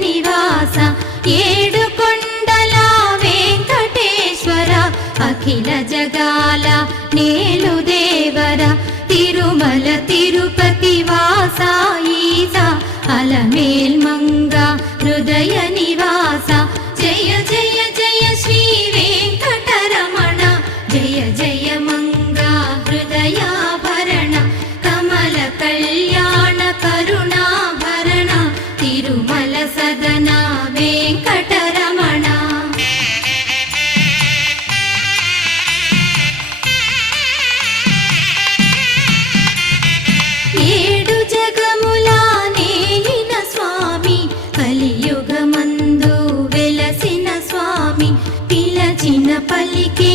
నివాస ఏడు కొండల వెంకటేశ్వర అఖిల జగాల నేలు దేవర తిరుమల తిరుపతి వాస ఈస అలమేల్ మంగ హృదయ నివాస జయ జయ జయ శ్రీ వెంకటరమణ జయ జయ మంగ హృదయాభరణ కమల కళ్యాణ కరుణాభరణ తిరుమల సదన వెంకటరమణ. ఏడు జగముల నేలిన స్వామి కలియుగమందు వెలసిన స్వామి పిలచిన పలికే